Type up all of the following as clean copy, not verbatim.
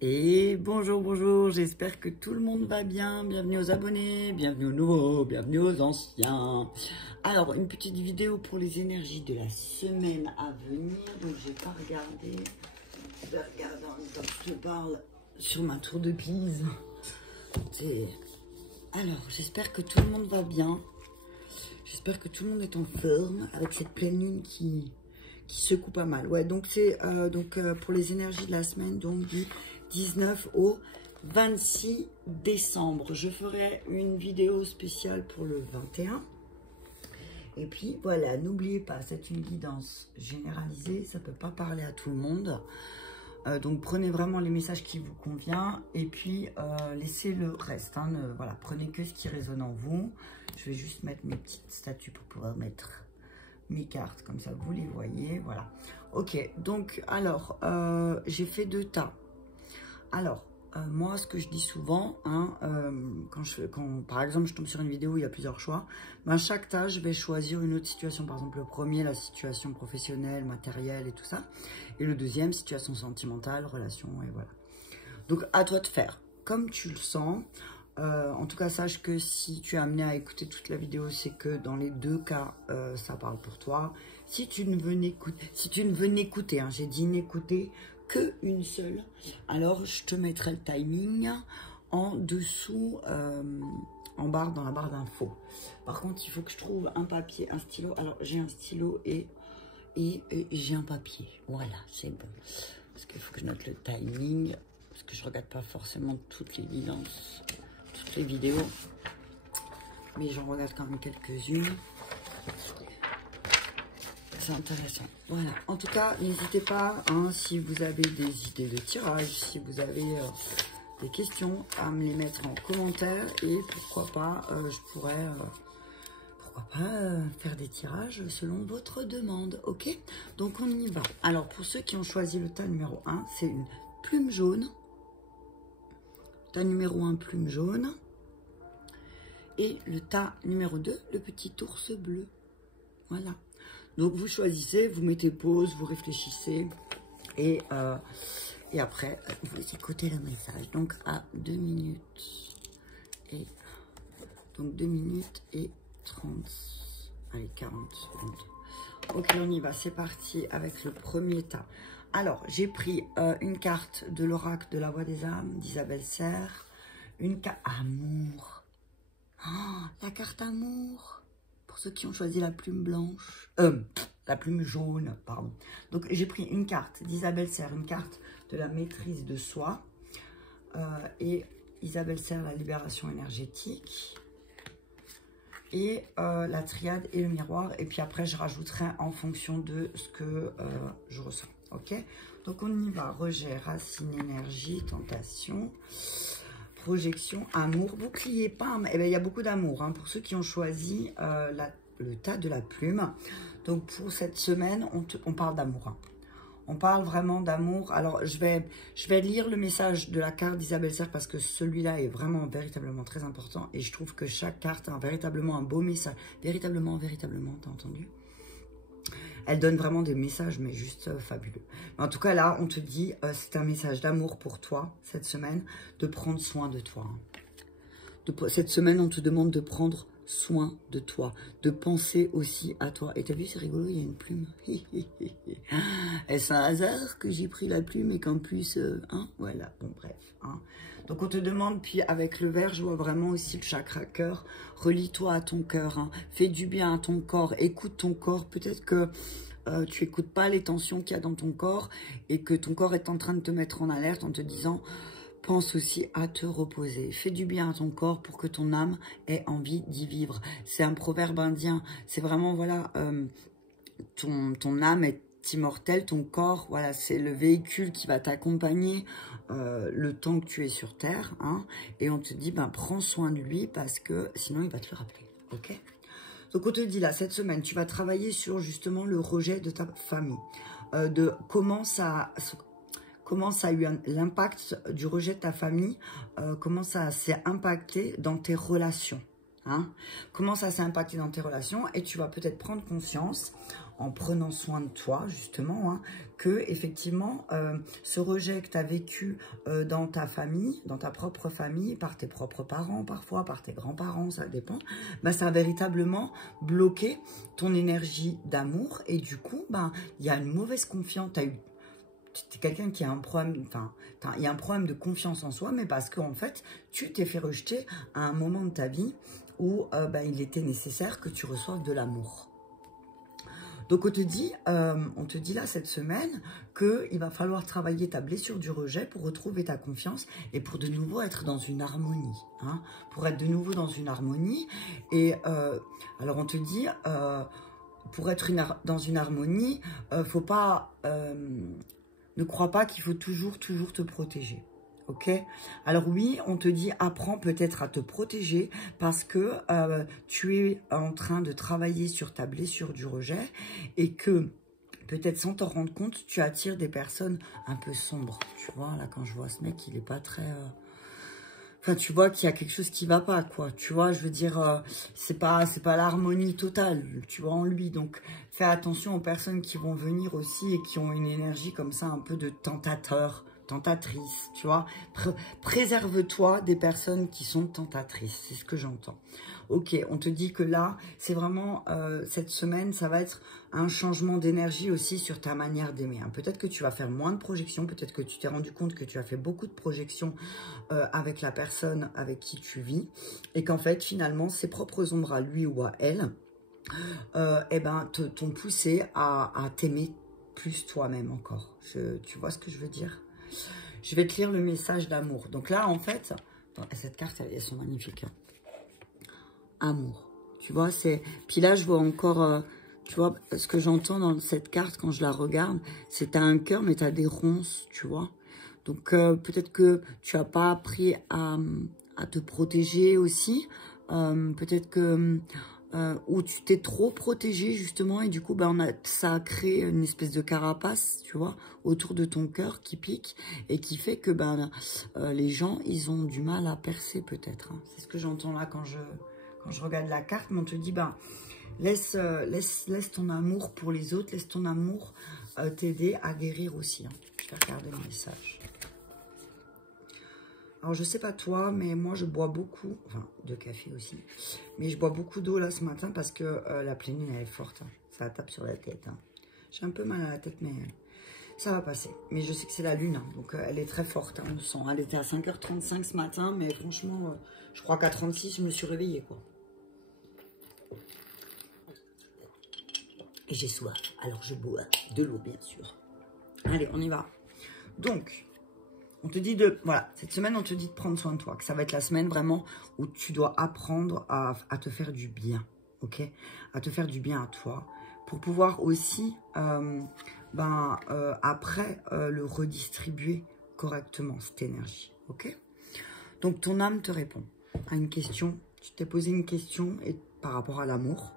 Et bonjour, bonjour, j'espère que tout le monde va bien. Bienvenue aux abonnés, bienvenue aux nouveaux, bienvenue aux anciens. Alors, une petite vidéo pour les énergies de la semaine à venir. Donc, j'ai pas regardé. Je vais regarder en même temps que je te parle sur ma tour de Pise. Alors, j'espère que tout le monde va bien. J'espère que tout le monde est en forme avec cette pleine lune qui secoue pas mal. Ouais, donc c'est pour les énergies de la semaine, donc du 19 au 26 décembre. Je ferai une vidéo spéciale pour le 21. Et puis voilà, n'oubliez pas, c'est une guidance généralisée, ça ne peut pas parler à tout le monde. Donc prenez vraiment les messages qui vous conviennent et puis laissez le reste. Hein, voilà, prenez que ce qui résonne en vous. Je vais juste mettre mes petites statues pour pouvoir mettre mes cartes, comme ça vous les voyez, voilà. Ok, donc alors, j'ai fait 2 tas. Alors, moi, ce que je dis souvent, hein, quand par exemple je tombe sur une vidéo où il y a plusieurs choix, ben, chaque tas, je vais choisir une autre situation. Par exemple, le premier, la situation professionnelle, matérielle et tout ça. Et le deuxième, situation sentimentale, relation, et voilà. Donc, à toi de faire comme tu le sens. En tout cas, sache que si tu es amené à écouter toute la vidéo, c'est que dans les 2 cas, ça parle pour toi. Si tu ne veux n'écouter, hein, j'ai dit n'écouter que une seule, alors je te mettrai le timing en dessous, dans la barre d'infos. Par contre, il faut que je trouve un papier, un stylo. Alors, j'ai un stylo et j'ai un papier. Voilà, c'est bon. Parce qu'il faut que je note le timing, parce que je regarde pas forcément toutes les guidances, toutes les vidéos, mais j'en regarde quand même quelques-unes. C'est intéressant. Voilà. En tout cas, n'hésitez pas, hein, si vous avez des idées de tirage, si vous avez des questions, à me les mettre en commentaire et pourquoi pas, je pourrais, faire des tirages selon votre demande. Ok? Donc, on y va. Alors, pour ceux qui ont choisi le tas numéro 1, c'est une plume jaune. Tas numéro 1, plume jaune. Et le tas numéro 2, le petit ours bleu. Voilà. Donc, vous choisissez, vous mettez pause, vous réfléchissez. Et après, vous écoutez le message. Donc, à 2 minutes. Et donc, 2 minutes et 30. Allez, 40 secondes. Ok, on y va. C'est parti avec le premier tas. Alors, j'ai pris une carte de l'oracle de la voix des âmes d'Isabelle Serre. Une carte amour. Oh, la carte amour. Pour ceux qui ont choisi la plume blanche. La plume jaune, pardon. Donc, j'ai pris une carte d'Isabelle Serre, une carte de la maîtrise de soi. Et Isabelle Serre, la libération énergétique. Et la triade et le miroir. Et puis après, je rajouterai en fonction de ce que je ressens. Ok? Donc, on y va. Rejet, racine, énergie, tentation, projection, amour, bouclier, pam. Eh bien, il y a beaucoup d'amour, hein, pour ceux qui ont choisi le tas de la plume. Donc, pour cette semaine, on parle d'amour. Hein. On parle vraiment d'amour. Alors, je vais lire le message de la carte d'Isabelle Serre parce que celui-là est vraiment, véritablement très important. Et je trouve que chaque carte a véritablement un beau message. Véritablement, t'as entendu? Elle donne vraiment des messages, mais juste fabuleux. Mais en tout cas, là, on te dit, c'est un message d'amour pour toi, cette semaine, de prendre soin de toi. Hein. Cette semaine, on te demande de prendre soin de toi, de penser aussi à toi. Et t'as vu, c'est rigolo, il y a une plume. Est-ce un hasard que j'ai pris la plume et qu'en plus, hein, voilà, bon, bref. Hein. Donc, on te demande, puis avec le vert, je vois vraiment aussi le chakra cœur. Relie-toi à ton cœur, hein. Fais du bien à ton corps, écoute ton corps. Peut-être que tu n'écoutes pas les tensions qu'il y a dans ton corps et que ton corps est en train de te mettre en alerte en te disant... Pense aussi à te reposer. Fais du bien à ton corps pour que ton âme ait envie d'y vivre. C'est un proverbe indien. C'est vraiment, voilà, ton âme est immortelle, ton corps, voilà, c'est le véhicule qui va t'accompagner le temps que tu es sur Terre. Hein, et on te dit, ben, prends soin de lui parce que sinon, il va te le rappeler. Ok ? Donc, on te dit là, cette semaine, tu vas travailler sur justement le rejet de ta famille. De comment ça a eu l'impact du rejet de ta famille, comment ça s'est impacté dans tes relations. Hein, comment ça s'est impacté dans tes relations et tu vas peut-être prendre conscience en prenant soin de toi, justement, hein, que effectivement, ce rejet que tu as vécu dans ta famille, dans ta propre famille, par tes propres parents parfois, par tes grands-parents, ça dépend, bah, ça a véritablement bloqué ton énergie d'amour et du coup, bah, il y a une mauvaise confiance. Tu es quelqu'un qui a un problème, enfin, il y a un problème de confiance en soi, mais parce qu'en fait, tu t'es fait rejeter à un moment de ta vie où bah, il était nécessaire que tu reçoives de l'amour. Donc on te dit là cette semaine qu'il va falloir travailler ta blessure du rejet pour retrouver ta confiance et pour de nouveau être dans une harmonie. Hein, pour être de nouveau dans une harmonie. Et alors on te dit, pour être dans une harmonie, faut pas, ne crois pas qu'il faut toujours te protéger. Ok? Alors oui, on te dit, apprends peut-être à te protéger parce que tu es en train de travailler sur ta blessure du rejet et que peut-être sans t'en rendre compte, tu attires des personnes un peu sombres. Tu vois, là, quand je vois ce mec, il est pas très... Enfin, tu vois qu'il y a quelque chose qui va pas, quoi. Tu vois, je veux dire, c'est pas l'harmonie totale, tu vois, en lui. Donc, fais attention aux personnes qui vont venir aussi et qui ont une énergie comme ça, un peu de tentateur, tentatrice, tu vois. Préserve-toi des personnes qui sont tentatrices, c'est ce que j'entends. Ok, on te dit que là, c'est vraiment, cette semaine, ça va être un changement d'énergie aussi sur ta manière d'aimer. Hein. Peut-être que tu vas faire moins de projections, peut-être que tu t'es rendu compte que tu as fait beaucoup de projections avec la personne avec qui tu vis et qu'en fait, finalement, ses propres ombres à lui ou à elle, eh ben, t'ont poussé à t'aimer plus toi-même encore. Tu vois ce que je veux dire? Je vais te lire le message d'amour. Donc là, en fait, cette carte, elles sont magnifiques. Hein. Amour. Tu vois, c'est... Puis là, je vois encore... tu vois, ce que j'entends dans cette carte, quand je la regarde, c'est t'as un cœur, mais t'as des ronces, tu vois. Donc, peut-être que tu n'as pas appris à te protéger aussi. Peut-être que... où tu t'es trop protégé, justement, et du coup, bah, ça a créé une espèce de carapace, tu vois, autour de ton cœur qui pique, et qui fait que bah, les gens, ils ont du mal à percer, peut-être. Hein. C'est ce que j'entends là quand je regarde la carte, mais on te dit, bah, laisse ton amour pour les autres, laisse ton amour t'aider à guérir aussi. Hein. Je vais regarder le message. Alors, je sais pas toi, mais moi, je bois beaucoup, enfin, de café aussi, mais je bois beaucoup d'eau là ce matin parce que la pleine lune, elle est forte. Hein. Ça tape sur la tête. Hein. J'ai un peu mal à la tête, mais ça va passer. Mais je sais que c'est la lune, hein, donc elle est très forte, hein, on le sent. Elle était à 5h35 ce matin, mais franchement, je crois qu'à 36, je me suis réveillée, quoi. Et j'ai soif, alors je bois de l'eau, bien sûr. Allez, on y va. Donc... on te dit voilà, cette semaine, on te dit de prendre soin de toi, que ça va être la semaine vraiment où tu dois apprendre à te faire du bien, ok? À te faire du bien à toi, pour pouvoir aussi, après, le redistribuer correctement, cette énergie, ok? Donc, ton âme te répond à une question, tu t'es posé une question par rapport à l'amour.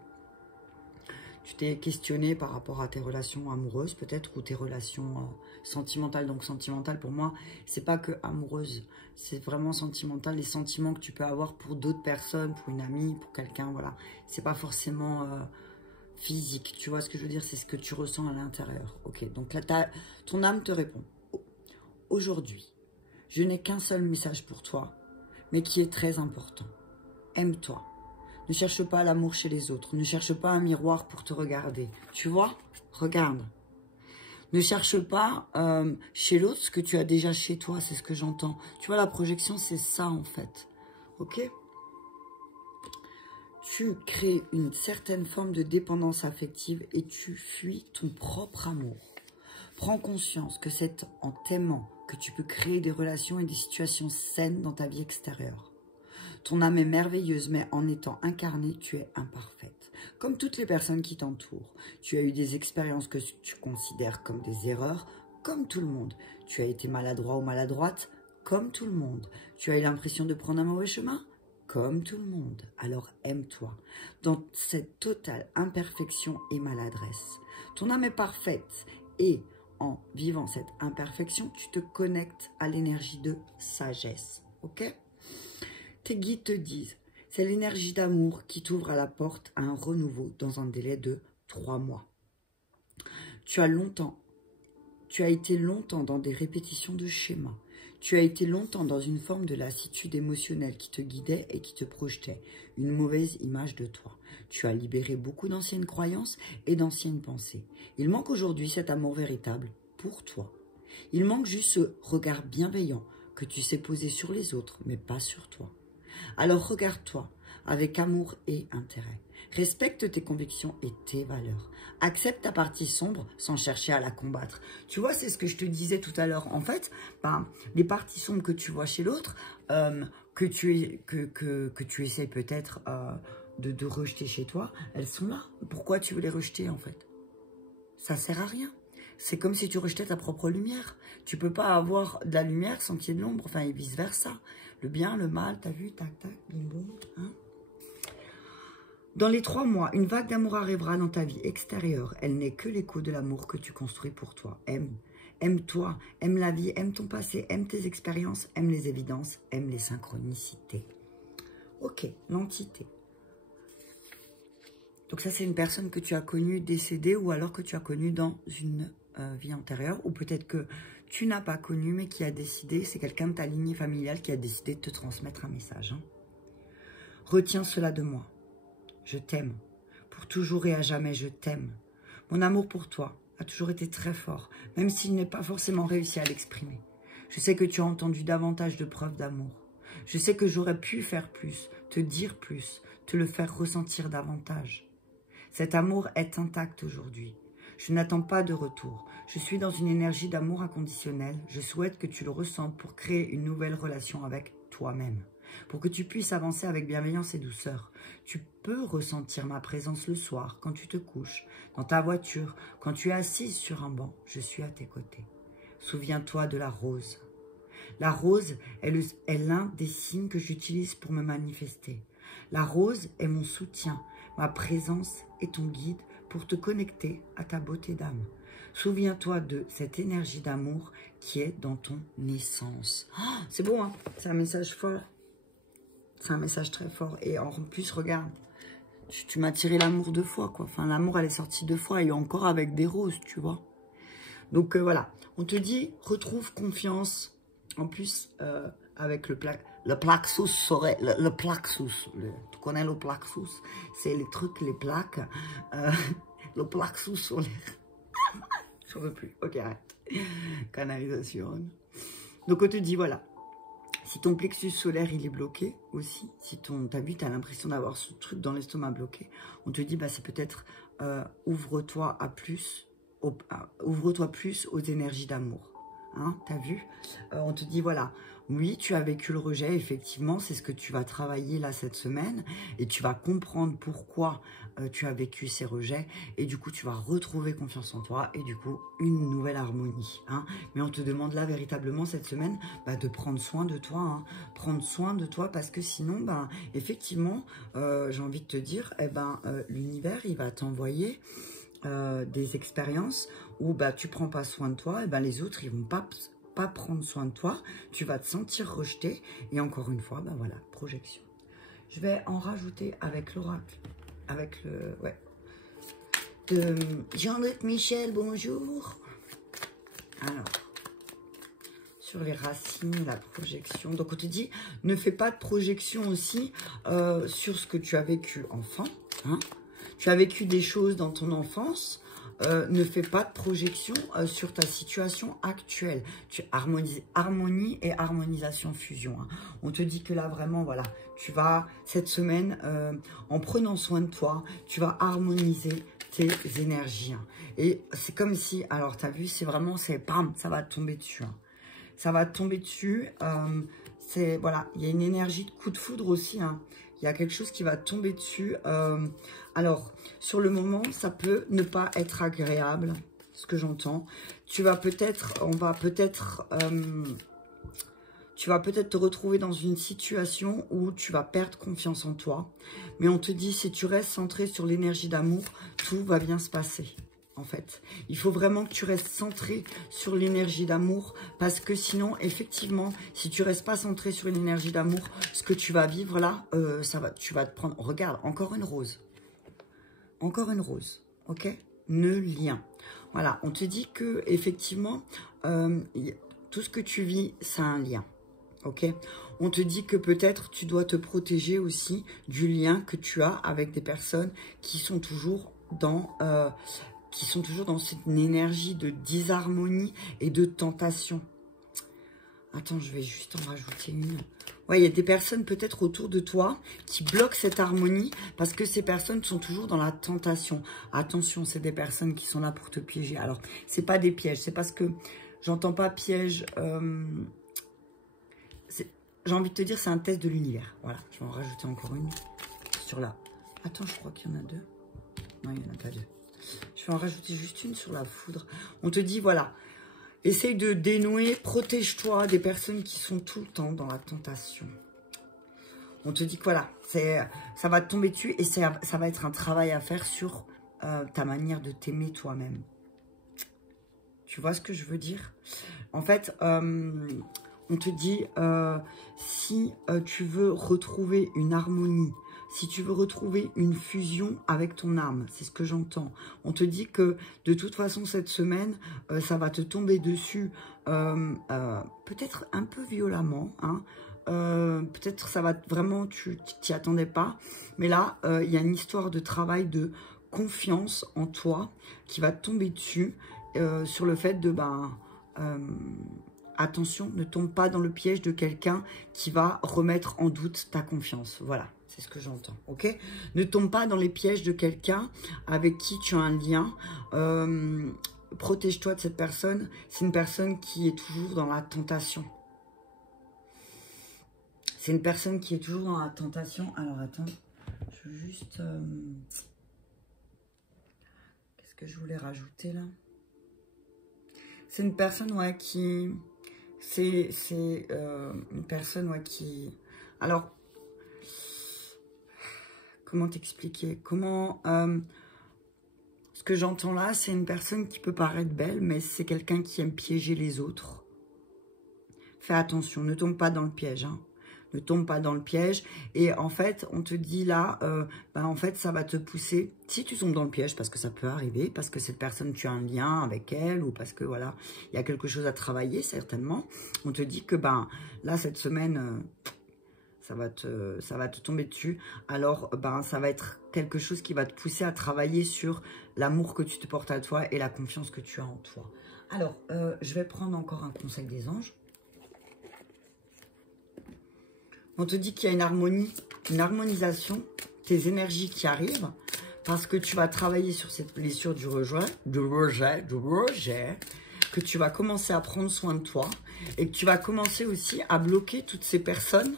Tu t'es questionné par rapport à tes relations amoureuses, peut-être, ou tes relations sentimentales. Donc, sentimentales, pour moi, c'est pas que amoureuse. C'est vraiment sentimental. Les sentiments que tu peux avoir pour d'autres personnes, pour une amie, pour quelqu'un, voilà. C'est pas forcément physique. Tu vois ce que je veux dire? C'est ce que tu ressens à l'intérieur. Ok, donc là, ton âme te répond. Aujourd'hui, je n'ai qu'un seul message pour toi, mais qui est très important. Aime-toi. Ne cherche pas l'amour chez les autres. Ne cherche pas un miroir pour te regarder. Tu vois? Regarde. Ne cherche pas chez l'autre ce que tu as déjà chez toi. C'est ce que j'entends. Tu vois, la projection, c'est ça, en fait. Ok? Tu crées une certaine forme de dépendance affective et tu fuis ton propre amour. Prends conscience que c'est en t'aimant que tu peux créer des relations et des situations saines dans ta vie extérieure. Ton âme est merveilleuse, mais en étant incarnée, tu es imparfaite. Comme toutes les personnes qui t'entourent, tu as eu des expériences que tu considères comme des erreurs, comme tout le monde. Tu as été maladroit ou maladroite, comme tout le monde. Tu as eu l'impression de prendre un mauvais chemin, comme tout le monde. Alors aime-toi, dans cette totale imperfection et maladresse. Ton âme est parfaite et en vivant cette imperfection, tu te connectes à l'énergie de sagesse. Ok ? Tes guides te disent, c'est l'énergie d'amour qui t'ouvre à la porte à un renouveau dans un délai de 3 mois. tu as été longtemps dans des répétitions de schémas. Tu as été longtemps dans une forme de lassitude émotionnelle qui te guidait et qui te projetait une mauvaise image de toi. Tu as libéré beaucoup d'anciennes croyances et d'anciennes pensées. Il manque aujourd'hui cet amour véritable pour toi. Il manque juste ce regard bienveillant que tu sais poser sur les autres, mais pas sur toi. Alors regarde-toi avec amour et intérêt. Respecte tes convictions et tes valeurs. Accepte ta partie sombre sans chercher à la combattre. Tu vois, c'est ce que je te disais tout à l'heure. En fait, les parties sombres que tu vois chez l'autre, que tu essayes peut-être de rejeter chez toi, elles sont là. Pourquoi tu veux les rejeter en fait? Ça sert à rien. C'est comme si tu rejetais ta propre lumière. Tu peux pas avoir de la lumière sans qu'il y ait de l'ombre, enfin et vice versa. Le bien, le mal, t'as vu, tac, tac, bim, boum, hein. Dans les 3 mois, une vague d'amour arrivera dans ta vie extérieure. Elle n'est que l'écho de l'amour que tu construis pour toi. Aime-toi, aime la vie, aime ton passé, aime tes expériences, aime les évidences, aime les synchronicités. Ok, l'entité. Donc ça, c'est une personne que tu as connue décédée ou alors que tu as connue dans une vie antérieure. Ou peut-être que tu n'as pas connu mais qui a décidé, c'est quelqu'un de ta lignée familiale qui a décidé de te transmettre un message. Hein. Retiens cela de moi. Je t'aime. Pour toujours et à jamais, je t'aime. Mon amour pour toi a toujours été très fort, même s'il n'est pas forcément réussi à l'exprimer. Je sais que tu as entendu davantage de preuves d'amour. Je sais que j'aurais pu faire plus, te dire plus, te le faire ressentir davantage. Cet amour est intact aujourd'hui. Je n'attends pas de retour. Je suis dans une énergie d'amour inconditionnel. Je souhaite que tu le ressentes pour créer une nouvelle relation avec toi-même. Pour que tu puisses avancer avec bienveillance et douceur. Tu peux ressentir ma présence le soir, quand tu te couches, dans ta voiture, quand tu es assise sur un banc. Je suis à tes côtés. Souviens-toi de la rose. La rose est l'un des signes que j'utilise pour me manifester. La rose est mon soutien. Ma présence est ton guide pour te connecter à ta beauté d'âme. Souviens-toi de cette énergie d'amour qui est dans ton essence. Oh, c'est beau, hein? C'est un message fort. C'est un message très fort. Et en plus, regarde, tu m'as tiré l'amour 2 fois, quoi. Enfin, l'amour, elle est sortie 2 fois et encore avec des roses, tu vois. Donc, voilà. On te dit, retrouve confiance. En plus, avec le plexus solaire. Le plexus. Tu connais le plexus? C'est les trucs, les plaques. Le plexus solaire. Je ne veux plus. Ok, arrête. Canalisation. Donc, on te dit, voilà. Si ton plexus solaire, il est bloqué aussi, si t'as vu, tu as l'impression d'avoir ce truc dans l'estomac bloqué, on te dit, bah, c'est peut-être ouvre-toi plus aux énergies d'amour. Hein, t'as vu? On te dit, voilà, oui, tu as vécu le rejet, effectivement, c'est ce que tu vas travailler là cette semaine, et tu vas comprendre pourquoi tu as vécu ces rejets, et du coup, tu vas retrouver confiance en toi, et du coup, une nouvelle harmonie. Hein. Mais on te demande là, véritablement, cette semaine, bah, de prendre soin de toi, hein. Prendre soin de toi, parce que sinon, bah, effectivement, j'ai envie de te dire, eh ben, l'univers, il va t'envoyer des expériences où bah, tu prends pas soin de toi, et ben, les autres, ils vont pas prendre soin de toi, tu vas te sentir rejeté, et encore une fois, ben voilà, projection. Je vais en rajouter avec l'oracle, avec le, ouais, de Jean-Luc Michel, bonjour. Alors, sur les racines, la projection, donc on te dit, ne fais pas de projection aussi sur ce que tu as vécu enfant, hein. Tu as vécu des choses dans ton enfance, ne fais pas de projection sur ta situation actuelle. Tu harmonie et harmonisation fusion. Hein. On te dit que là, vraiment, voilà, tu vas, cette semaine, en prenant soin de toi, tu vas harmoniser tes énergies. Hein. Et c'est comme si, alors, tu as vu, c'est vraiment, c'est bam, ça va te tomber dessus. Hein. Ça va te tomber dessus. C'est, voilà, il y a une énergie de coup de foudre aussi, hein. Il y a quelque chose qui va tomber dessus. Alors, sur le moment, ça peut ne pas être agréable, ce que j'entends. Tu vas peut-être, tu vas peut-être te retrouver dans une situation où tu vas perdre confiance en toi. Mais on te dit, si tu restes centré sur l'énergie d'amour, tout va bien se passer. En fait, il faut vraiment que tu restes centré sur l'énergie d'amour parce que sinon, effectivement, si tu restes pas centré sur une énergie d'amour, ce que tu vas vivre là, tu vas te prendre, regarde, encore une rose, ok, 9 liens. Voilà, on te dit que effectivement, tout ce que tu vis, ça a un lien. Ok, on te dit que peut-être tu dois te protéger aussi du lien que tu as avec des personnes qui sont toujours dans cette énergie de disharmonie et de tentation. Attends, je vais juste en rajouter une. Ouais, il y a des personnes peut-être autour de toi qui bloquent cette harmonie parce que ces personnes sont toujours dans la tentation. Attention, c'est des personnes qui sont là pour te piéger. Alors, c'est pas des pièges, c'est parce que j'entends pas piège. J'ai envie de te dire, c'est un test de l'univers. Voilà, je vais en rajouter encore une sur la... Attends, je crois qu'il y en a deux. Non, il n'y en a pas deux. Je vais en rajouter juste une sur la foudre. On te dit, voilà, essaye de dénouer, protège-toi des personnes qui sont tout le temps dans la tentation. On te dit que voilà, ça va te tomber dessus et ça va être un travail à faire sur ta manière de t'aimer toi-même. Tu vois ce que je veux dire? En fait, on te dit, si tu veux retrouver une harmonie, si tu veux retrouver une fusion avec ton âme, c'est ce que j'entends. On te dit que de toute façon, cette semaine, ça va te tomber dessus, peut-être un peu violemment, hein. Peut-être ça va vraiment, tu t'y attendais pas. Mais là, il y a une histoire de travail, de confiance en toi qui va te tomber dessus sur le fait de... attention, ne tombe pas dans le piège de quelqu'un qui va remettre en doute ta confiance. Voilà, c'est ce que j'entends, ok? Ne tombe pas dans les pièges de quelqu'un avec qui tu as un lien. Protège-toi de cette personne. C'est une personne qui est toujours dans la tentation. C'est une personne qui est toujours dans la tentation. Alors, attends, je veux juste... Qu'est-ce que je voulais rajouter, là? C'est une personne, ouais, qui... C'est une personne, ouais, qui... Alors, comment t'expliquer? Comment... ce que j'entends là, c'est une personne qui peut paraître belle, mais c'est quelqu'un qui aime piéger les autres. Fais attention, ne tombe pas dans le piège, hein. Ne tombe pas dans le piège. Et en fait, on te dit là, en fait, ça va te pousser, si tu tombes dans le piège, parce que ça peut arriver, parce que cette personne, tu as un lien avec elle, ou parce que, voilà, il y a quelque chose à travailler, certainement. On te dit que, là, cette semaine, ça va te tomber dessus. Alors, ça va être quelque chose qui va te pousser à travailler sur l'amour que tu te portes à toi et la confiance que tu as en toi. Alors, je vais prendre encore un conseil des anges. On te dit qu'il y a une harmonie, une harmonisation, tes énergies qui arrivent, parce que tu vas travailler sur cette blessure du rejet, que tu vas commencer à prendre soin de toi, et que tu vas commencer aussi à bloquer toutes ces personnes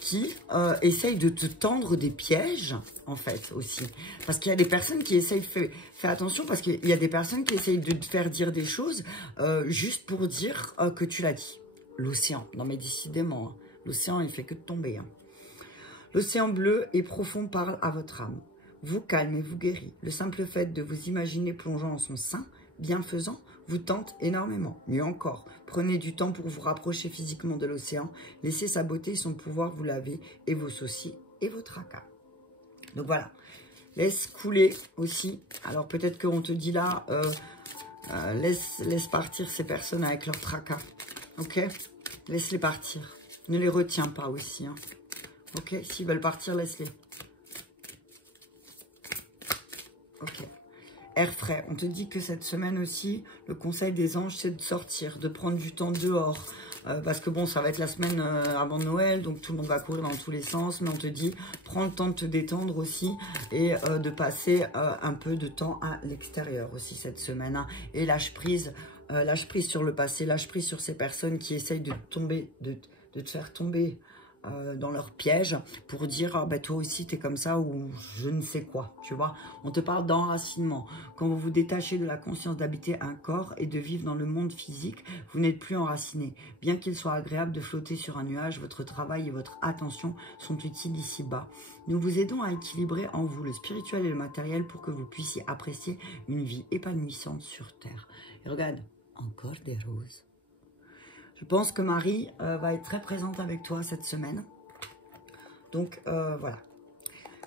qui essayent de te tendre des pièges, en fait, aussi. Parce qu'il y a des personnes qui essayent, fais attention, parce qu'il y a des personnes qui essayent de te faire dire des choses juste pour dire que tu l'as dit. L'océan, non mais décidément, hein. L'océan, il fait que de tomber, hein. L'océan bleu et profond parle à votre âme. Vous calme et vous guérit. Le simple fait de vous imaginer plongeant en son sein, bienfaisant, vous tente énormément. Mieux encore, prenez du temps pour vous rapprocher physiquement de l'océan. Laissez sa beauté et son pouvoir vous laver et vos soucis et vos tracas. Donc voilà, laisse couler aussi. Alors peut-être qu'on te dit là, laisse partir ces personnes avec leurs tracas. Ok? Laisse-les partir. Ne les retiens pas aussi, hein. Ok, s'ils veulent partir, laisse-les. Ok. Air frais. On te dit que cette semaine aussi, le conseil des anges, c'est de sortir, de prendre du temps dehors. Parce que bon, ça va être la semaine avant Noël, donc tout le monde va courir dans tous les sens. Mais on te dit, prends le temps de te détendre aussi et de passer un peu de temps à l'extérieur aussi cette semaine, hein. Et lâche prise sur le passé, lâche prise sur ces personnes qui essayent de tomber, de te faire tomber dans leur piège pour dire toi aussi t'es comme ça ou je ne sais quoi, tu vois. On te parle d'enracinement. Quand vous vous détachez de la conscience d'habiter un corps et de vivre dans le monde physique, vous n'êtes plus enraciné. Bien qu'il soit agréable de flotter sur un nuage, votre travail et votre attention sont utiles ici-bas. Nous vous aidons à équilibrer en vous le spirituel et le matériel pour que vous puissiez apprécier une vie épanouissante sur Terre. Et regarde, encore des roses. Je pense que Marie va être très présente avec toi cette semaine. Donc, voilà.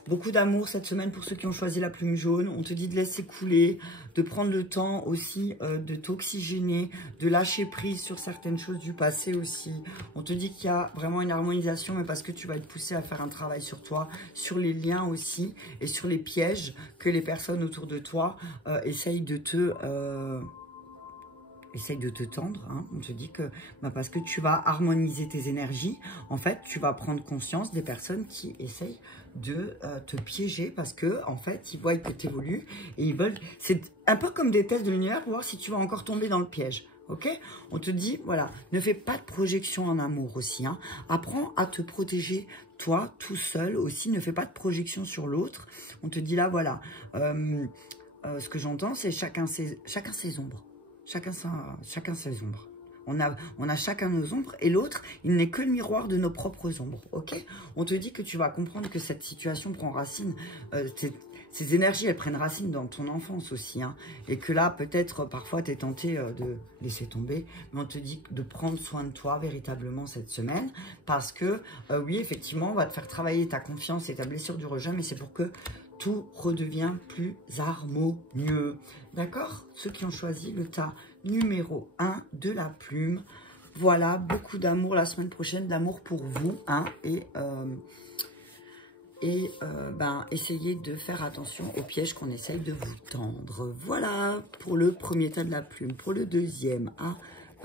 Beaucoup d'amour cette semaine pour ceux qui ont choisi la plume jaune. On te dit de laisser couler, de prendre le temps aussi de t'oxygéner, de lâcher prise sur certaines choses du passé aussi. On te dit qu'il y a vraiment une harmonisation, mais parce que tu vas être poussé à faire un travail sur toi, sur les liens aussi, et sur les pièges que les personnes autour de toi essayent de te... Essaye de te tendre, hein. On te dit que parce que tu vas harmoniser tes énergies, en fait, tu vas prendre conscience des personnes qui essayent de te piéger parce que en fait, ils voient que tu évolues et ils veulent... C'est un peu comme des tests de l'univers pour voir si tu vas encore tomber dans le piège. Ok? On te dit, voilà, ne fais pas de projection en amour aussi. Hein. Apprends à te protéger toi, tout seul aussi. Ne fais pas de projection sur l'autre. On te dit là, voilà, ce que j'entends, c'est chacun ses ombres. Chacun ses ombres. On a chacun nos ombres et l'autre, il n'est que le miroir de nos propres ombres. Ok? On te dit que tu vas comprendre que cette situation prend racine. Ces énergies, elles prennent racine dans ton enfance aussi. Hein, et que là, peut-être, parfois, tu es tenté de laisser tomber. Mais on te dit de prendre soin de toi véritablement cette semaine. Parce que, oui, effectivement, on va te faire travailler ta confiance et ta blessure du rejet. Mais c'est pour que tout redevient plus harmonieux. D'accord? Ceux qui ont choisi le tas numéro 1 de la plume. Voilà, beaucoup d'amour la semaine prochaine, d'amour pour vous. Hein, essayez de faire attention aux pièges qu'on essaye de vous tendre. Voilà pour le premier tas de la plume. Pour le deuxième, à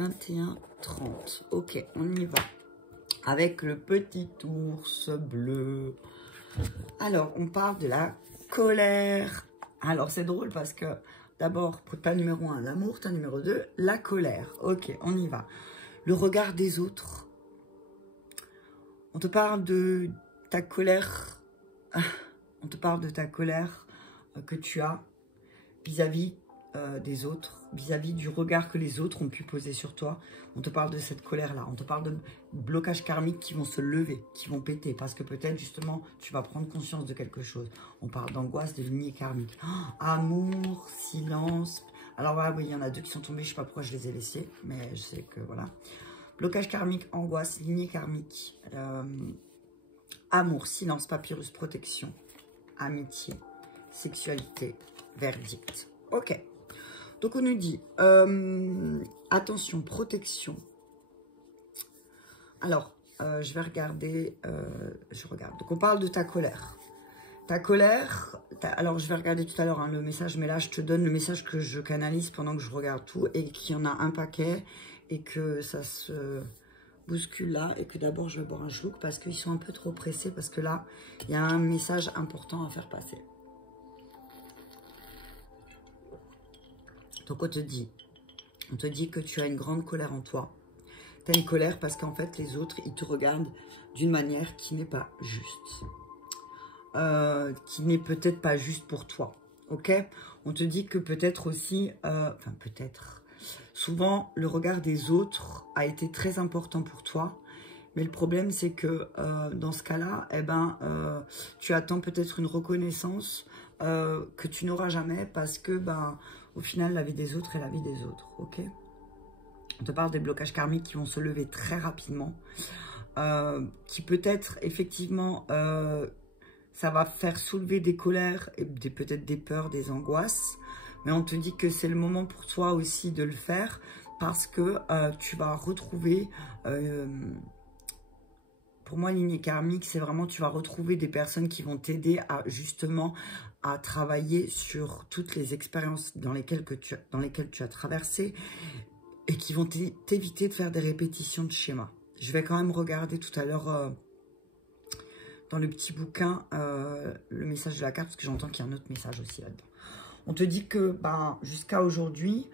21h30. Ok, on y va. Avec le petit ours bleu. Alors, on parle de la colère. Alors, c'est drôle parce que, d'abord, pour tas numéro 1, l'amour, tas numéro 2, la colère. Ok, on y va. Le regard des autres. On te parle de ta colère. On te parle de ta colère que tu as vis-à-vis des autres, vis-à-vis du regard que les autres ont pu poser sur toi. On te parle de cette colère-là. On te parle de blocages karmiques qui vont se lever, qui vont péter. Parce que peut-être, justement, tu vas prendre conscience de quelque chose. On parle d'angoisse, de lignée karmique. Oh, amour, silence. Alors, voilà, oui, il y en a deux qui sont tombés. Je ne sais pas pourquoi je les ai laissés. Mais je sais que, voilà. Blocage karmique, angoisse, lignée karmique. Amour, silence, papyrus, protection. Amitié, sexualité, verdict. Ok. Donc, on nous dit, attention, protection. Alors, je vais regarder, je regarde. Donc, on parle de ta colère. Ta colère, alors je vais regarder tout à l'heure hein, le message, mais là, je te donne le message que je canalise pendant que je regarde tout et qu'il y en a un paquet et que ça se bouscule là et que d'abord, je vais boire un schluck parce qu'ils sont un peu trop pressés parce que là, il y a un message important à faire passer. Donc, on te dit que tu as une grande colère en toi. Tu as une colère parce qu'en fait, les autres, ils te regardent d'une manière qui n'est pas juste. Qui n'est peut-être pas juste pour toi. Ok? On te dit que peut-être aussi, enfin peut-être, souvent, le regard des autres a été très important pour toi. Mais le problème, c'est que dans ce cas-là, eh ben, tu attends peut-être une reconnaissance que tu n'auras jamais parce que, ben, au final, la vie des autres est la vie des autres, ok? On te parle des blocages karmiques qui vont se lever très rapidement, qui peut-être, effectivement, ça va faire soulever des colères, et peut-être des peurs, des angoisses, mais on te dit que c'est le moment pour toi aussi de le faire parce que tu vas retrouver... pour moi, lignée karmique, c'est vraiment, tu vas retrouver des personnes qui vont t'aider à justement à travailler sur toutes les expériences dans lesquelles tu as traversé et qui vont t'éviter de faire des répétitions de schémas. Je vais quand même regarder tout à l'heure dans le petit bouquin le message de la carte parce que j'entends qu'il y a un autre message aussi là-dedans. On te dit que ben, jusqu'à aujourd'hui,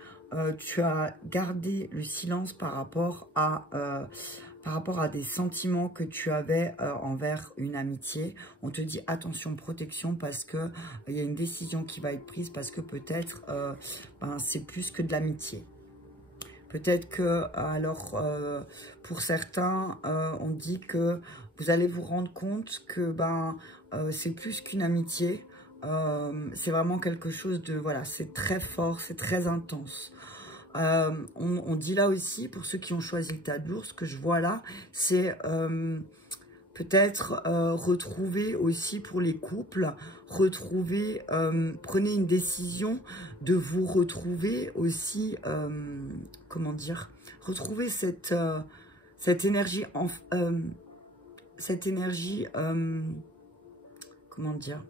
tu as gardé le silence par rapport à des sentiments que tu avais envers une amitié. On te dit attention, protection, parce que il y a une décision qui va être prise, parce que peut-être ben, c'est plus que de l'amitié. Peut-être que, alors, pour certains, on dit que vous allez vous rendre compte que ben, c'est plus qu'une amitié. C'est vraiment quelque chose de, voilà, c'est très fort, c'est très intense. On dit là aussi, pour ceux qui ont choisi le tas de l'ours, ce que je vois là, c'est peut-être retrouver aussi pour les couples, retrouver, prenez une décision de vous retrouver aussi, comment dire, retrouver cette énergie, comment dire,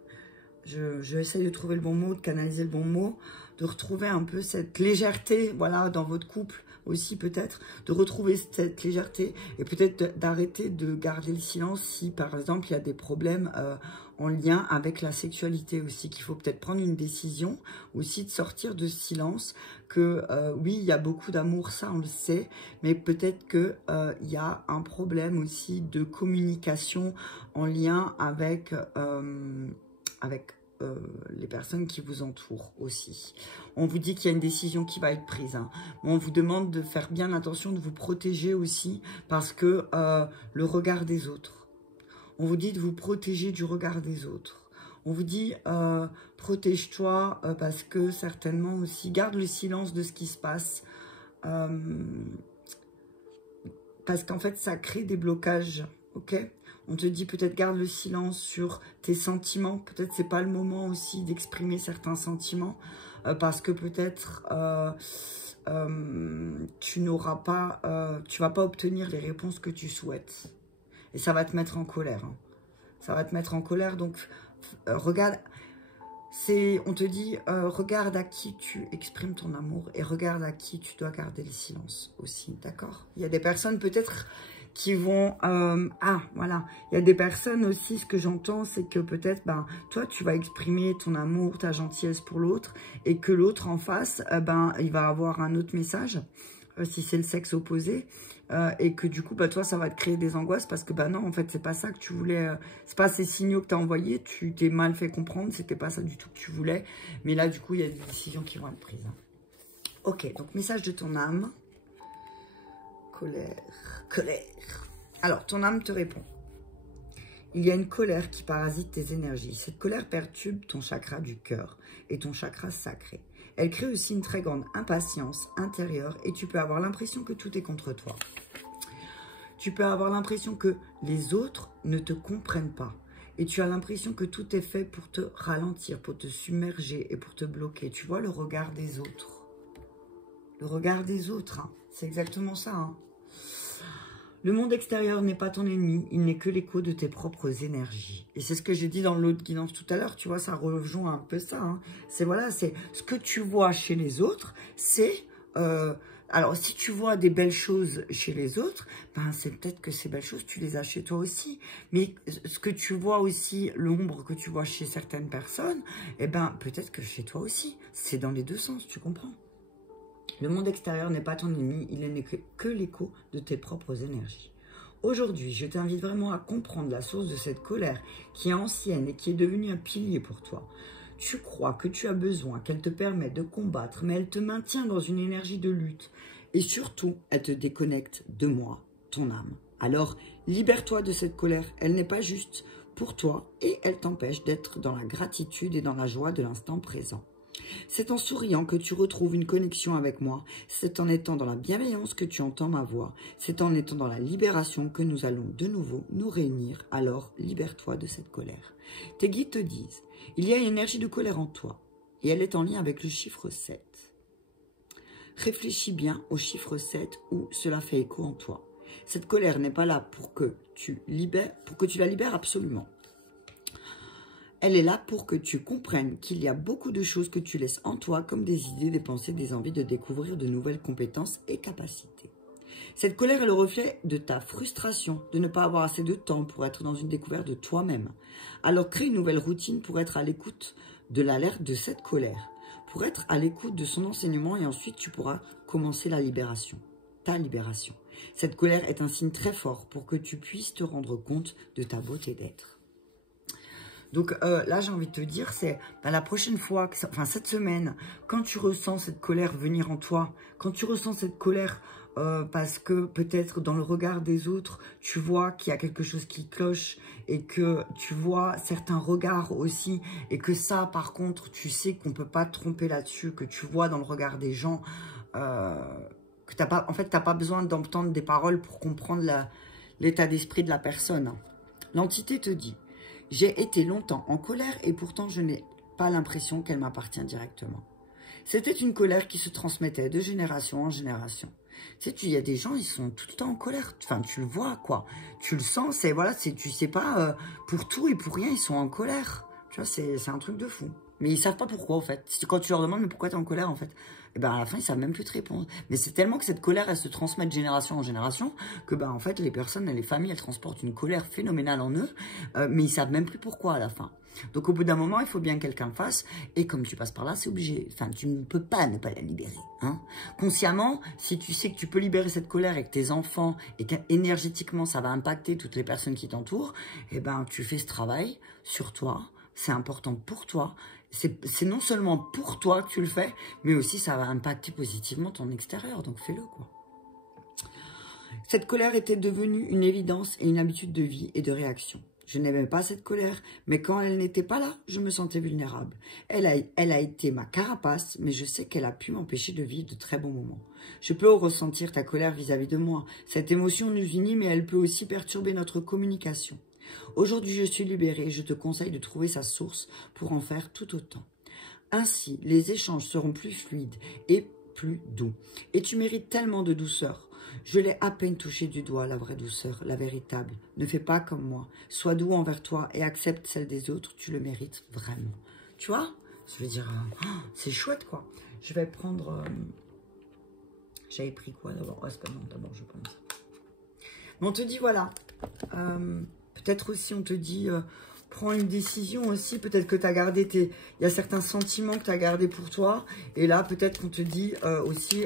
je essaye de trouver le bon mot, de canaliser le bon mot, de retrouver un peu cette légèreté, voilà, dans votre couple aussi peut-être, de retrouver cette légèreté et peut-être d'arrêter de garder le silence si par exemple il y a des problèmes en lien avec la sexualité aussi, qu'il faut peut-être prendre une décision aussi de sortir de ce silence, que oui, il y a beaucoup d'amour, ça on le sait, mais peut-être que il y a un problème aussi de communication en lien avec les personnes qui vous entourent aussi. On vous dit qu'il y a une décision qui va être prise. Hein. On vous demande de faire bien attention, de vous protéger aussi, parce que le regard des autres. On vous dit de vous protéger du regard des autres. On vous dit, protège-toi, parce que certainement aussi, garde le silence de ce qui se passe. Parce qu'en fait, ça crée des blocages, ok ? On te dit peut-être garde le silence sur tes sentiments. Peut-être c'est pas le moment aussi d'exprimer certains sentiments. Parce que peut-être tu vas pas obtenir les réponses que tu souhaites. Et ça va te mettre en colère. Hein. Ça va te mettre en colère. Donc regarde, on te dit regarde à qui tu exprimes ton amour. Et regarde à qui tu dois garder le silence aussi. D'accord ? Il y a des personnes peut-être qui vont... voilà. Il y a des personnes aussi, ce que j'entends, c'est que peut-être, toi, tu vas exprimer ton amour, ta gentillesse pour l'autre, et que l'autre en face, il va avoir un autre message, si c'est le sexe opposé, et que du coup, toi, ça va te créer des angoisses, parce que, non, en fait, c'est pas ça que tu voulais, c'est pas ces signaux que tu as envoyés, tu t'es mal fait comprendre, c'était pas ça du tout que tu voulais, mais là, du coup, il y a des décisions qui vont être prises. Ok, donc, message de ton âme. Colère. Alors, ton âme te répond. Il y a une colère qui parasite tes énergies. Cette colère perturbe ton chakra du cœur et ton chakra sacré. Elle crée aussi une très grande impatience intérieure et tu peux avoir l'impression que tout est contre toi. Tu peux avoir l'impression que les autres ne te comprennent pas. Et tu as l'impression que tout est fait pour te ralentir, pour te submerger et pour te bloquer. Tu vois le regard des autres. Le regard des autres, hein. C'est exactement ça, hein. Le monde extérieur n'est pas ton ennemi, il n'est que l'écho de tes propres énergies. Et c'est ce que j'ai dit dans l'autre guidance tout à l'heure, tu vois, ça rejoint un peu ça. Hein. C'est voilà, c'est ce que tu vois chez les autres, c'est... alors, si tu vois des belles choses chez les autres, c'est peut-être que ces belles choses, tu les as chez toi aussi. Mais ce que tu vois aussi, l'ombre que tu vois chez certaines personnes, peut-être que chez toi aussi. C'est dans les deux sens, tu comprends ? Le monde extérieur n'est pas ton ennemi, il n'est que l'écho de tes propres énergies. Aujourd'hui, je t'invite vraiment à comprendre la source de cette colère qui est ancienne et qui est devenue un pilier pour toi. Tu crois que tu as besoin qu'elle te permette de combattre, mais elle te maintient dans une énergie de lutte. Et surtout, elle te déconnecte de moi, ton âme. Alors, libère-toi de cette colère, elle n'est pas juste pour toi et elle t'empêche d'être dans la gratitude et dans la joie de l'instant présent. C'est en souriant que tu retrouves une connexion avec moi. C'est en étant dans la bienveillance que tu entends ma voix. C'est en étant dans la libération que nous allons de nouveau nous réunir. Alors, libère-toi de cette colère. Tes guides te disent, il y a une énergie de colère en toi et elle est en lien avec le chiffre 7. Réfléchis bien au chiffre 7 où cela fait écho en toi. Cette colère n'est pas là pour que tu la libères absolument. Elle est là pour que tu comprennes qu'il y a beaucoup de choses que tu laisses en toi, comme des idées, des pensées, des envies de découvrir de nouvelles compétences et capacités. Cette colère est le reflet de ta frustration de ne pas avoir assez de temps pour être dans une découverte de toi-même. Alors crée une nouvelle routine pour être à l'écoute de l'alerte de cette colère, pour être à l'écoute de son enseignement et ensuite tu pourras commencer la libération, ta libération. Cette colère est un signe très fort pour que tu puisses te rendre compte de ta beauté d'être. Donc là, j'ai envie de te dire, c'est la prochaine fois, cette semaine, quand tu ressens cette colère venir en toi, quand tu ressens cette colère parce que peut-être dans le regard des autres, tu vois qu'il y a quelque chose qui cloche et que tu vois certains regards aussi et que ça, par contre, tu sais qu'on ne peut pas te tromper là-dessus, que tu vois dans le regard des gens, que t'as pas besoin d'entendre des paroles pour comprendre l'état d'esprit de la personne. L'entité te dit, j'ai été longtemps en colère et pourtant je n'ai pas l'impression qu'elle m'appartient directement. C'était une colère qui se transmettait de génération en génération. Tu sais, il y a des gens, ils sont tout le temps en colère. Enfin, tu le vois, quoi. Tu le sens, c'est, voilà, tu sais pas, pour tout et pour rien, ils sont en colère. Tu vois, c'est un truc de fou. Mais ils savent pas pourquoi, en fait. Quand tu leur demandes, mais pourquoi tu es en colère, en fait, et ben à la fin, ils savent même plus te répondre. Mais c'est tellement que cette colère, elle se transmet de génération en génération, que ben en fait, les personnes, les familles, elles transportent une colère phénoménale en eux, mais ils savent même plus pourquoi à la fin. Donc au bout d'un moment, il faut bien que quelqu'un le fasse, et comme tu passes par là, c'est obligé. Enfin, tu ne peux pas ne pas la libérer. Hein. Consciemment, si tu sais que tu peux libérer cette colère avec tes enfants, et qu'énergétiquement, ça va impacter toutes les personnes qui t'entourent, et ben tu fais ce travail sur toi, c'est important pour toi. C'est non seulement pour toi que tu le fais, mais aussi ça va impacter positivement ton extérieur. Donc fais-le, quoi. Cette colère était devenue une évidence et une habitude de vie et de réaction. Je n'aimais pas cette colère, mais quand elle n'était pas là, je me sentais vulnérable. Elle a été ma carapace, mais je sais qu'elle a pu m'empêcher de vivre de très bons moments. Je peux ressentir ta colère vis-à-vis de moi. Cette émotion nous unit, mais elle peut aussi perturber notre communication. Aujourd'hui, je suis libérée et je te conseille de trouver sa source pour en faire tout autant. Ainsi, les échanges seront plus fluides et plus doux. Et tu mérites tellement de douceur. Je l'ai à peine touché du doigt, la vraie douceur, la véritable. Ne fais pas comme moi. Sois doux envers toi et accepte celle des autres. Tu le mérites vraiment. Tu vois? Je veux dire, c'est chouette, quoi. Je vais prendre... J'avais pris quoi d'abord? C'est pas non, d'abord je pense. Mais on te dit, voilà... Peut-être aussi, on te dit, prends une décision aussi. Peut-être que tu as gardé il y a certains sentiments que tu as gardés pour toi. Et là, peut-être qu'on te dit aussi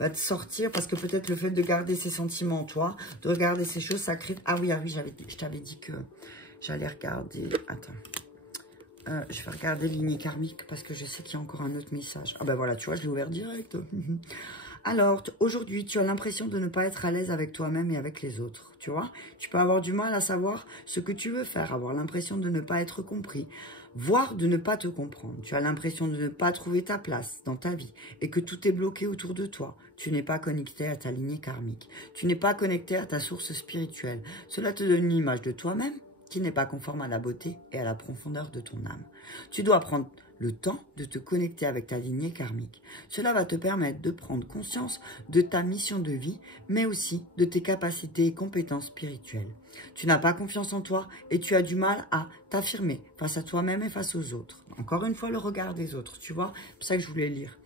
de sortir. Parce que peut-être le fait de garder ces sentiments en toi, de regarder ces choses, ça crée... Ah oui, je t'avais dit que j'allais regarder... Attends. Je vais regarder lignée karmique parce que je sais qu'il y a encore un autre message. Ah ben voilà, tu vois, je l'ai ouvert direct. Alors, aujourd'hui, tu as l'impression de ne pas être à l'aise avec toi-même et avec les autres, tu vois. Tu peux avoir du mal à savoir ce que tu veux faire, avoir l'impression de ne pas être compris, voire de ne pas te comprendre. Tu as l'impression de ne pas trouver ta place dans ta vie et que tout est bloqué autour de toi. Tu n'es pas connecté à ta lignée karmique. Tu n'es pas connecté à ta source spirituelle. Cela te donne une image de toi-même qui n'est pas conforme à la beauté et à la profondeur de ton âme. Tu dois prendre le temps de te connecter avec ta lignée karmique. Cela va te permettre de prendre conscience de ta mission de vie, mais aussi de tes capacités et compétences spirituelles. Tu n'as pas confiance en toi et tu as du mal à t'affirmer face à toi-même et face aux autres. Encore une fois, le regard des autres, tu vois, c'est pour ça que je voulais lire.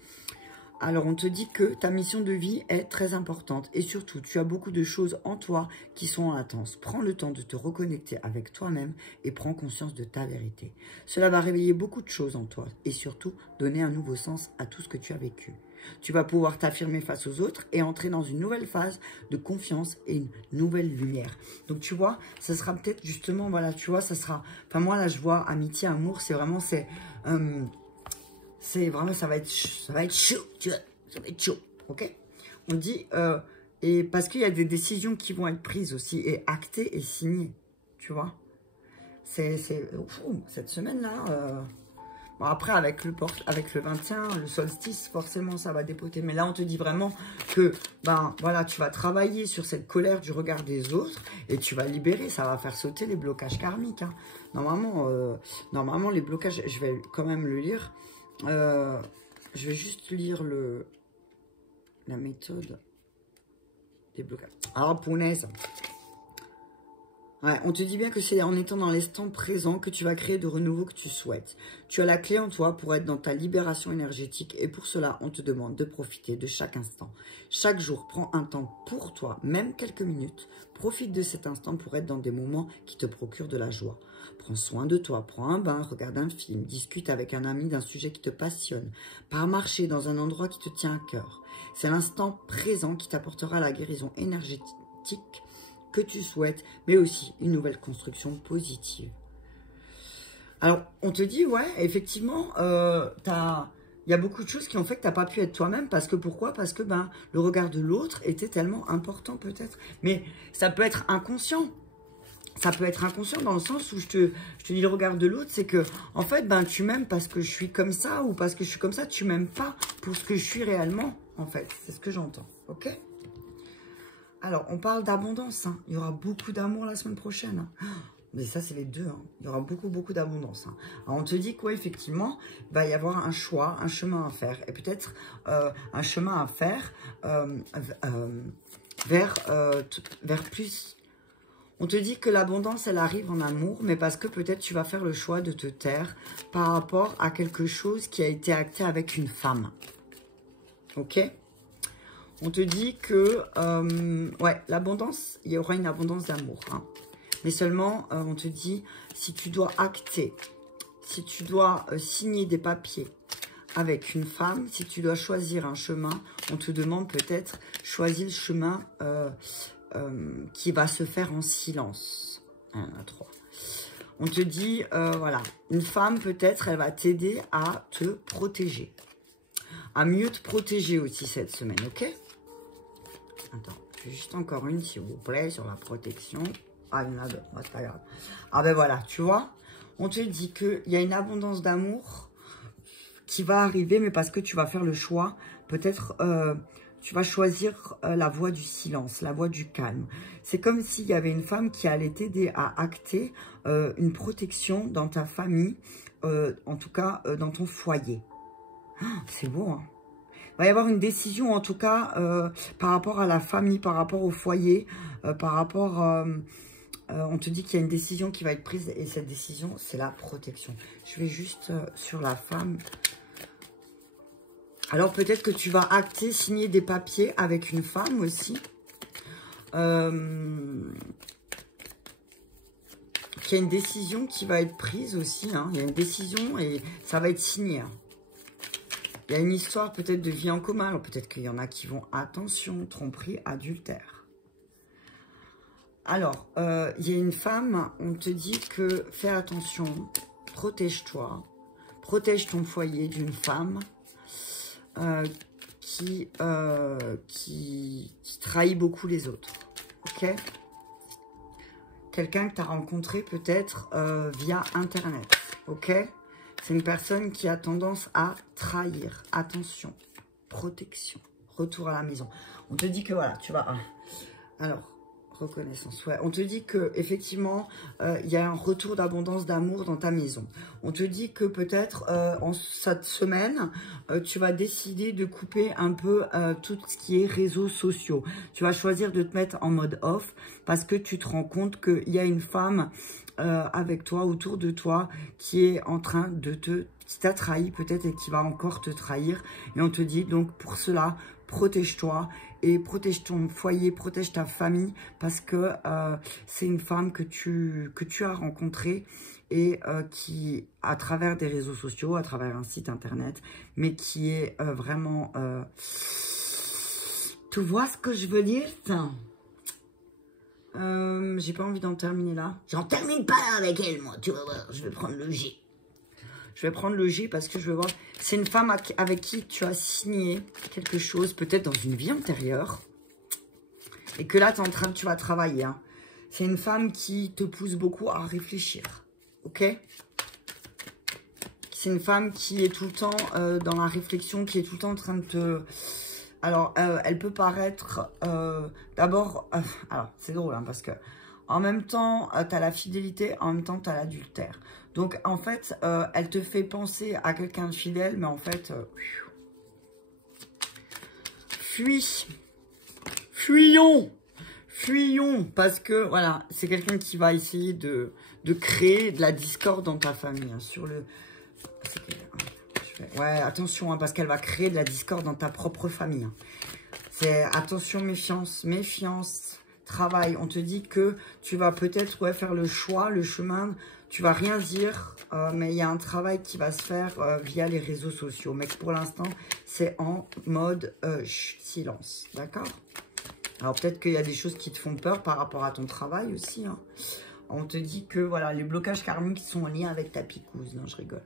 Alors, on te dit que ta mission de vie est très importante et surtout, tu as beaucoup de choses en toi qui sont en latence. Prends le temps de te reconnecter avec toi-même et prends conscience de ta vérité. Cela va réveiller beaucoup de choses en toi et surtout donner un nouveau sens à tout ce que tu as vécu. Tu vas pouvoir t'affirmer face aux autres et entrer dans une nouvelle phase de confiance et une nouvelle lumière. Donc, tu vois, ça sera peut-être justement, voilà, tu vois, ça sera... Enfin, moi, là, je vois amitié, amour, c'est vraiment, c'est vraiment, ça va être chaud, tu vois, ça va être chaud, ok? On dit, et parce qu'il y a des décisions qui vont être prises aussi, et actées et signées, tu vois? Cette semaine-là, bon après avec le 21, le solstice, forcément ça va dépoter, mais là on te dit vraiment que, ben voilà, tu vas travailler sur cette colère du regard des autres, et tu vas libérer, ça va faire sauter les blocages karmiques, hein. Normalement les blocages, je vais quand même le lire. Je vais juste lire la méthode des blocages. Ah, punaise. Ouais, on te dit bien que c'est en étant dans l'instant présent que tu vas créer de renouveau que tu souhaites. Tu as la clé en toi pour être dans ta libération énergétique et pour cela, on te demande de profiter de chaque instant. Chaque jour, prends un temps pour toi, même quelques minutes. Profite de cet instant pour être dans des moments qui te procurent de la joie. Prends soin de toi, prends un bain, regarde un film, discute avec un ami d'un sujet qui te passionne. Pars marcher dans un endroit qui te tient à cœur. C'est l'instant présent qui t'apportera la guérison énergétique que tu souhaites, mais aussi une nouvelle construction positive. Alors, on te dit, ouais, effectivement, il y a beaucoup de choses qui ont fait que tu n'as pas pu être toi-même. Parce que pourquoi? Parce que ben, le regard de l'autre était tellement important peut-être. Mais ça peut être inconscient. Ça peut être inconscient dans le sens où je te dis le regard de l'autre, c'est que, en fait, ben, tu m'aimes parce que je suis comme ça ou parce que je suis comme ça. Tu m'aimes pas pour ce que je suis réellement, en fait. C'est ce que j'entends, ok? Alors, on parle d'abondance, hein. Il y aura beaucoup d'amour la semaine prochaine, hein. Mais ça, c'est les deux. Hein. Il y aura beaucoup d'abondance. Hein. Alors, on te dit quoi, effectivement, il va y avoir un choix, un chemin à faire. Et peut-être un chemin à faire vers plus... On te dit que l'abondance, elle arrive en amour, mais parce que peut-être tu vas faire le choix de te taire par rapport à quelque chose qui a été acté avec une femme. Ok? On te dit que, ouais, l'abondance, il y aura une abondance d'amour. Hein. Mais seulement, on te dit, si tu dois acter, si tu dois signer des papiers avec une femme, si tu dois choisir un chemin, on te demande peut-être, choisis le chemin qui va se faire en silence. 1, 3. On te dit, voilà, une femme peut-être, elle va t'aider à te protéger. À mieux te protéger aussi cette semaine, ok? Attends, juste encore une, s'il vous plaît, sur la protection. Ah, il y en a deux, c'est pas grave. Ah ben voilà, tu vois, on te dit qu'il y a une abondance d'amour qui va arriver, mais parce que tu vas faire le choix, peut-être tu vas choisir la voie du silence, la voie du calme. C'est comme s'il y avait une femme qui allait t'aider à acter une protection dans ta famille, en tout cas dans ton foyer. Oh, c'est beau, hein? Il va y avoir une décision, en tout cas, par rapport à la famille, par rapport au foyer, par rapport... on te dit qu'il y a une décision qui va être prise, et cette décision, c'est la protection. Je vais juste sur la femme. Alors, peut-être que tu vas acter, signer des papiers avec une femme aussi. Qu'il y a une décision qui va être prise aussi. Hein. Il y a une décision et ça va être signé. Hein. Il y a une histoire peut-être de vie en commun. Alors peut-être qu'il y en a qui vont, attention, tromperie, adultère. Alors, il y a une femme, on te dit que fais attention, protège-toi, protège ton foyer d'une femme qui trahit beaucoup les autres. Ok? Quelqu'un que tu as rencontré peut-être via Internet. Ok? C'est une personne qui a tendance à trahir. Attention, protection, retour à la maison. On te dit que voilà, tu vas... Alors, reconnaissance, ouais. On te dit que effectivement, il y a un retour d'abondance d'amour dans ta maison. On te dit que peut-être en cette semaine, tu vas décider de couper un peu tout ce qui est réseaux sociaux. Tu vas choisir de te mettre en mode off parce que tu te rends compte qu'il y a une femme avec toi, autour de toi, qui est en train de qui t'a trahi peut-être et qui va encore te trahir. Et on te dit donc pour cela, protège-toi et protège ton foyer, protège ta famille parce que c'est une femme que tu as rencontrée et qui, à travers des réseaux sociaux, à travers un site internet, mais qui est vraiment... Tu vois ce que je veux dire? J'ai pas envie d'en terminer là. J'en termine pas là avec elle, moi, tu vas voir. Je vais prendre le G. Je vais prendre le G parce que je veux voir. C'est une femme avec qui tu as signé quelque chose, peut-être dans une vie antérieure. Et que là, tu vas travailler. Hein. C'est une femme qui te pousse beaucoup à réfléchir. Ok? C'est une femme qui est tout le temps dans la réflexion, qui est tout le temps en train de te... Alors, elle peut paraître... D'abord... alors, c'est drôle, hein, parce que... En même temps, tu as la fidélité, en même temps, tu as l'adultère. Donc, en fait, elle te fait penser à quelqu'un de fidèle, mais en fait... fuis. Fuyons. Fuyons. Parce que, voilà, c'est quelqu'un qui va essayer de créer de la discorde dans ta famille. Hein, sur le... Ouais, attention, hein, parce qu'elle va créer de la discorde dans ta propre famille. Hein. C'est attention, méfiance, méfiance, travail. On te dit que tu vas peut-être faire le choix, le chemin. Tu vas rien dire, mais il y a un travail qui va se faire via les réseaux sociaux. Mais pour l'instant, c'est en mode silence, d'accord? Alors peut-être qu'il y a des choses qui te font peur par rapport à ton travail aussi. Hein. On te dit que voilà, les blocages karmiques sont en lien avec ta picouse. Non, je rigole.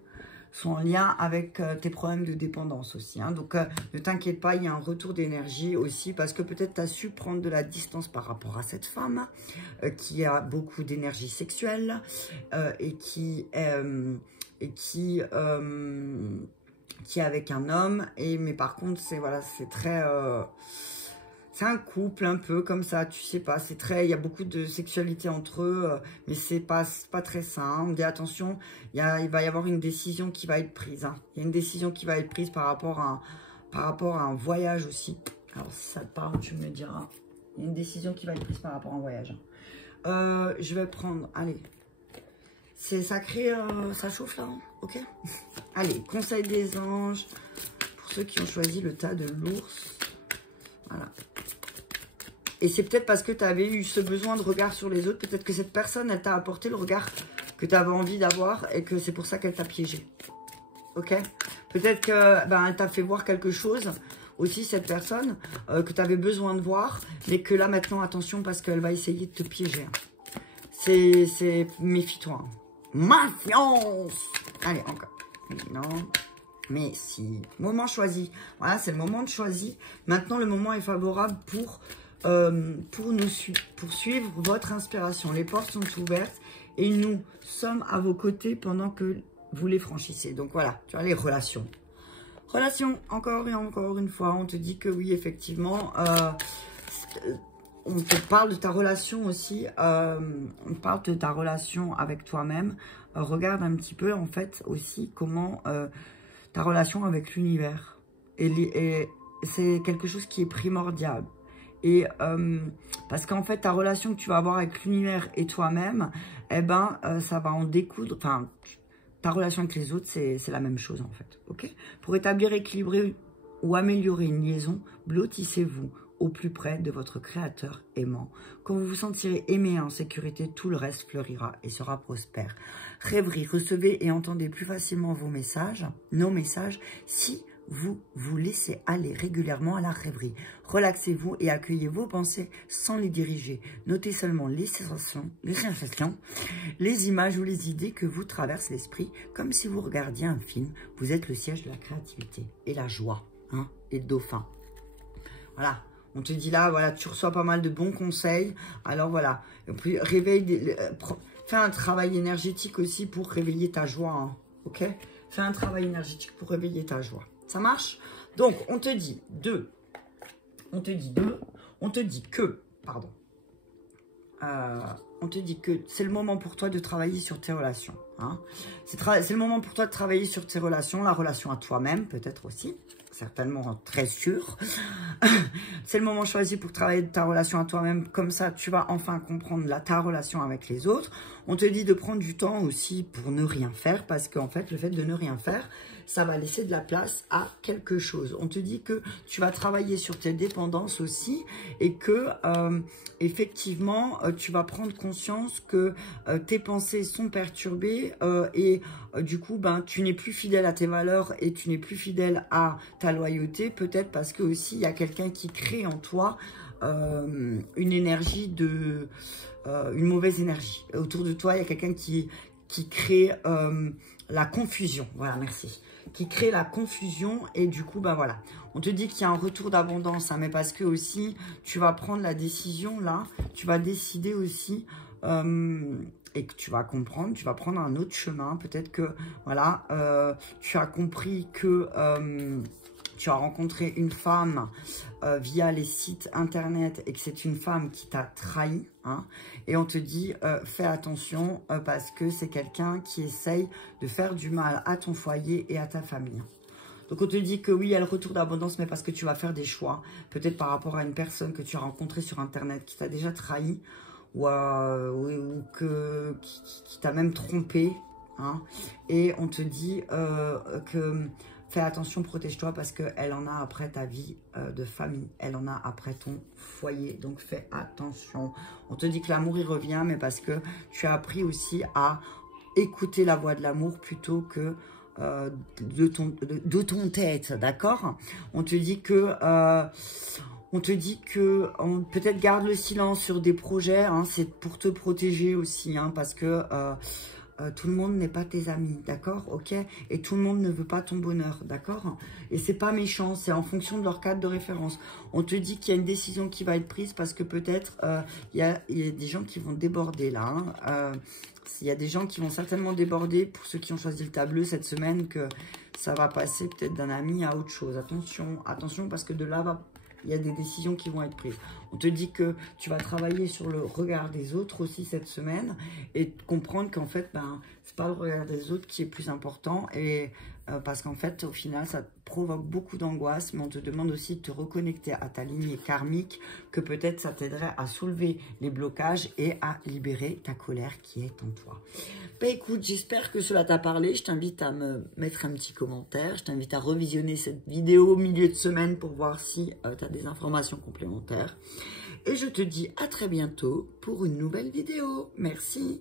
Sont en lien avec tes problèmes de dépendance aussi. Hein. Donc, ne t'inquiète pas, il y a un retour d'énergie aussi parce que peut-être tu as su prendre de la distance par rapport à cette femme qui a beaucoup d'énergie sexuelle et qui est avec un homme. Mais par contre, c'est voilà, c'est très... C'est un couple un peu comme ça, tu sais pas, c'est très, il y a beaucoup de sexualité entre eux, mais c'est pas très sain. On dit attention, il va y avoir une décision qui va être prise. Hein. Il y a une décision qui va être prise par rapport à un voyage aussi. Alors si ça te parle, tu me diras. Il y a une décision qui va être prise par rapport à un voyage. Je vais prendre, allez, c'est sacré, ça chauffe là, hein, ok. Allez, conseil des anges, pour ceux qui ont choisi le tas de l'ours. Voilà. Et c'est peut-être parce que tu avais eu ce besoin de regard sur les autres. Peut-être que cette personne, elle t'a apporté le regard que tu avais envie d'avoir et que c'est pour ça qu'elle t'a piégé. Ok? Peut-être que elle t'a fait voir quelque chose, aussi cette personne, que tu avais besoin de voir. Mais que là, maintenant, attention, parce qu'elle va essayer de te piéger. C'est méfie-toi. Méfiance! Allez, encore. Non. Mais si. Moment choisi. Voilà, c'est le moment de choisir. Maintenant, le moment est favorable pour suivre votre inspiration. Les portes sont ouvertes et nous sommes à vos côtés pendant que vous les franchissez. Donc voilà, tu vois, les relations. Relations, encore et encore une fois, on te dit que oui, effectivement, on te parle de ta relation aussi, on parle de ta relation avec toi-même. Regarde un petit peu, en fait, aussi comment ta relation avec l'univers. Et c'est quelque chose qui est primordial. Et parce qu'en fait, ta relation que tu vas avoir avec l'univers et toi-même, eh ben, ça va en découdre. Enfin, ta relation avec les autres, c'est la même chose en fait. Ok? Pour établir, équilibrer ou améliorer une liaison, blottissez-vous au plus près de votre créateur aimant. Quand vous vous sentirez aimé et en sécurité, tout le reste fleurira et sera prospère. Rêverie, recevez et entendez plus facilement vos messages, nos messages, si vous vous laissez aller régulièrement à la rêverie. Relaxez-vous et accueillez vos pensées sans les diriger. Notez seulement les sensations, les images ou les idées que vous traversent l'esprit, comme si vous regardiez un film. Vous êtes le siège de la créativité et la joie, hein, et le dauphin. Voilà. On te dit là, voilà, tu reçois pas mal de bons conseils. Alors voilà, fais un travail énergétique aussi pour réveiller ta joie, hein, ok? Fais un travail énergétique pour réveiller ta joie. Ça marche? Donc, on te dit on te dit que c'est le moment pour toi de travailler sur tes relations. Hein. C'est le moment pour toi de travailler sur tes relations, la relation à toi-même peut-être aussi, certainement très sûr. C'est le moment choisi pour travailler de ta relation à toi-même, comme ça tu vas enfin comprendre ta relation avec les autres. On te dit de prendre du temps aussi pour ne rien faire, parce qu'en fait le fait de ne rien faire, ça va laisser de la place à quelque chose. On te dit que tu vas travailler sur tes dépendances aussi et que effectivement tu vas prendre conscience que tes pensées sont perturbées et du coup tu n'es plus fidèle à tes valeurs et tu n'es plus fidèle à ta loyauté, peut-être parce que aussi il y a quelqu'un qui crée en toi une énergie une mauvaise énergie. Autour de toi, il y a quelqu'un qui crée la confusion. Voilà, merci. Qui crée la confusion et du coup, voilà. On te dit qu'il y a un retour d'abondance, hein, mais parce que aussi, tu vas prendre la décision là, tu vas décider aussi et que tu vas comprendre, tu vas prendre un autre chemin. Peut-être que, voilà, tu as compris que tu as rencontré une femme via les sites internet et que c'est une femme qui t'a trahi. Hein, et on te dit, fais attention parce que c'est quelqu'un qui essaye de faire du mal à ton foyer et à ta famille. Donc on te dit que oui, il y a le retour d'abondance, mais parce que tu vas faire des choix. Peut-être par rapport à une personne que tu as rencontrée sur internet qui t'a déjà trahi ou qui t'a même trompé. Hein, et on te dit que fais attention, protège-toi parce qu'elle en a après ta vie de famille. Elle en a après ton foyer. Donc, fais attention. On te dit que l'amour, il revient, mais parce que tu as appris aussi à écouter la voix de l'amour plutôt que de ton tête. D'accord? On te dit que... peut-être garde le silence sur des projets. Hein, c'est pour te protéger aussi. Hein, parce que... tout le monde n'est pas tes amis, d'accord, ok? Et tout le monde ne veut pas ton bonheur, d'accord? Et c'est pas méchant, c'est en fonction de leur cadre de référence. On te dit qu'il y a une décision qui va être prise parce que peut-être il y a des gens qui vont déborder là. Hein. Il y a des gens qui vont certainement déborder pour ceux qui ont choisi le tableau cette semaine, que ça va passer peut-être d'un ami à autre chose. Attention, attention parce que de là il y a des décisions qui vont être prises. On te dit que tu vas travailler sur le regard des autres aussi cette semaine et comprendre qu'en fait, ben, c'est pas le regard des autres qui est plus important et parce qu'en fait, au final, ça provoque beaucoup d'angoisse, mais on te demande aussi de te reconnecter à ta lignée karmique, que peut-être ça t'aiderait à soulever les blocages et à libérer ta colère qui est en toi. Ben écoute, j'espère que cela t'a parlé. Je t'invite à me mettre un petit commentaire. Je t'invite à revisionner cette vidéo au milieu de semaine pour voir si tu as des informations complémentaires. Et je te dis à très bientôt pour une nouvelle vidéo. Merci.